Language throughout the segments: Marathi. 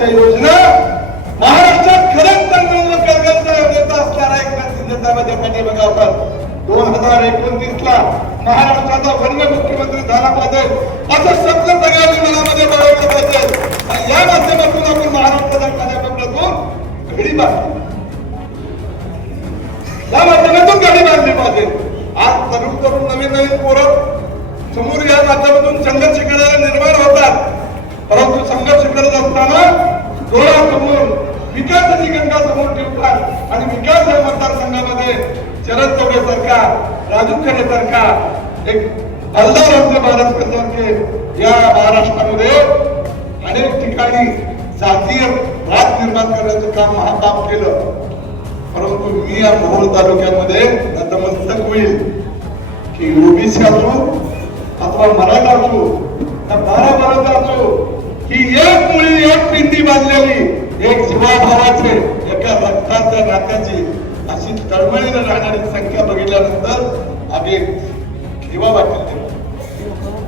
त्या योजना महाराष्ट्रात खरंच चांगलं कळकळता नेता असणारा एकनाथ शिंदे साहेबांच्या पाठीमागे आपण दोन हजार एकोणतीस ला महाराष्ट्राचा वन्य मुख्यमंत्री झाला पाहिजे. असं सत्य सगळ्यांनी मनामध्ये बाळगलं पाहिजे. आणि या माध्यमातून आपण महाराष्ट्राच्या कार्यक्रमातून घडी बांधली. या माध्यमातून गाडी बांधली पाहिजे. आज तरुण तरुण नवीन नवीन पोरं समोर या माध्यमातून संघर्ष करायला निर्माण होतात. परंतु संघर्ष करत असताना डोळ्यासमोर विकासाची गंगा समोर ठेवतात. आणि विकास या मतदारसंघामध्ये शरद चौरे सारखा राजू खरे सारखा एक हलदार आमचे महाराष्ट्र सारखे या महाराष्ट्रामध्ये अनेक ठिकाणी जातीय वाद निर्माण करण्याचं काम महाकाम केलं. परंतु मी या मोहोळ तालुक्यामध्ये नतमस्तक होईल की ओबीसी असो अथवा मराठा असो त्या बारा बाराचा असो की एक मुली बांधलेली एक जीवाभावाचे एका रक्ताच्या नात्याची अशी तळमळीनं राहणारी संख्या बघितल्यानंतर आम्ही हेवा वाटेल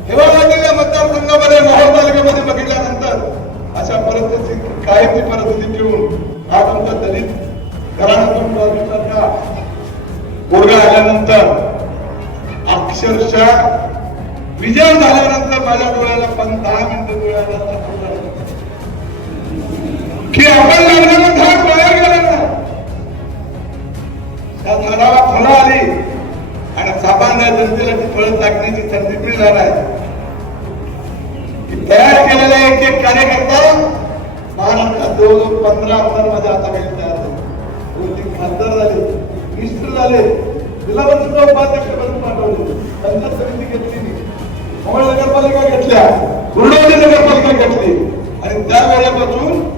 हेवा वाटेल मतदारसंघामध्ये मोहोळ तालुक्यामध्ये बघितल्यानंतर अशा परिस्थिती कायमची परिस्थिती ठेवून हा तुमचा दलित घराण्यातून बाजूसारखा पोरगा आल्यानंतर अक्षरशः विजय झाल्यानंतर माझ्या की आपण लागलेलं झाड वाया गेलं त्या झाडाला फळं आली. आणि सामान्य जनतेला ती फळं टाकण्याची संधी मिळणार आहे. तयार केलेला एक एक कार्यकर्ता महाराष्ट्रात जवळजवळ पंधरा आमदार माझ्या हाताखाली तयार झाले. दोन तीन खासदार झाले मिनिस्टर झाले. जिल्हा परिषद उपाध्यक्ष म्हणून पाठवले. पंचायत समिती घेतली नगरपालिका घेतल्या. पूर्ण नगरपालिका घेतली आणि त्या वेळेपासून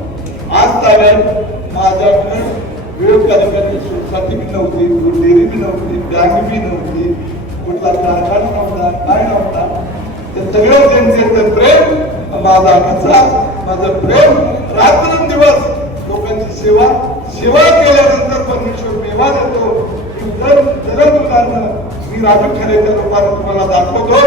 आज ताब्यात माझ्याकडे विरोध कार्यक्रमाची सोसायटी बी नव्हती डेअरी बी नव्हती बँक बी नव्हती कुठला कारखाना नव्हता काय नव्हता. ते सगळं त्यांचे प्रेम माझा कचरा माझं प्रेम रात्रंदिवस लोकांची सेवा सेवा केल्यानंतर परमेश्वर मेवा देतो. ही जर जलद मी राजू खरेच्या रूपाने तुम्हाला दाखवतो.